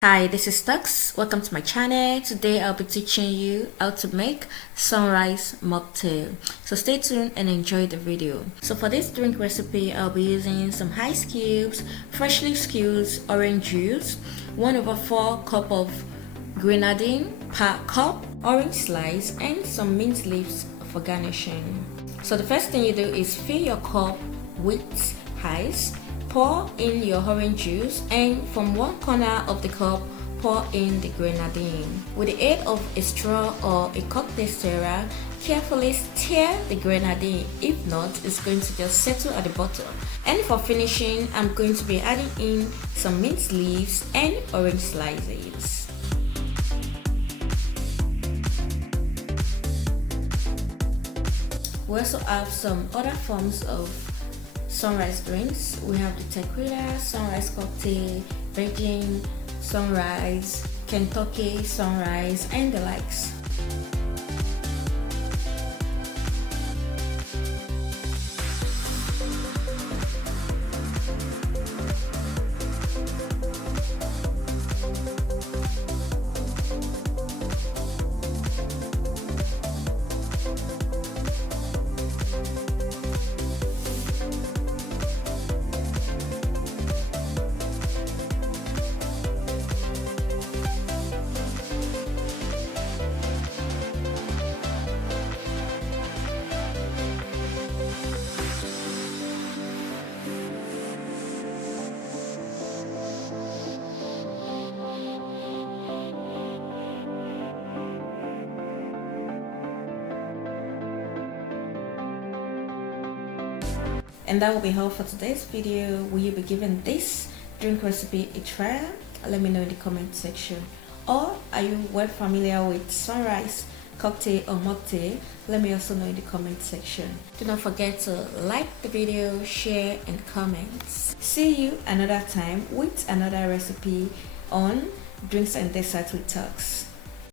Hi, this is Tux. Welcome to my channel. Today I'll be teaching you how to make sunrise mocktail. So stay tuned and enjoy the video. So for this drink recipe, I'll be using some ice cubes, freshly squeezed orange juice, 1/4 cup of grenadine per cup, orange slice, and some mint leaves for garnishing. So the first thing you do is fill your cup with ice. Pour in your orange juice, and from one corner of the cup pour in the grenadine. With the aid of a straw or a cocktail stirrer, carefully stir the grenadine. If not, it's going to just settle at the bottom. And for finishing, I'm going to be adding in some mint leaves and orange slices. We also have some other forms of sunrise drinks. We have the Tequila, sunrise cocktail, Virgin, sunrise, Kentucky, sunrise, and the likes. And that will be all for today's video. Will you be giving this drink recipe a try? Let me know in the comment section. Or are you well familiar with sunrise cocktail or mocktail? Let me also know in the comment section. Do not forget to like the video, share, and comment. See you another time with another recipe on Drinks and Desserts with Tux.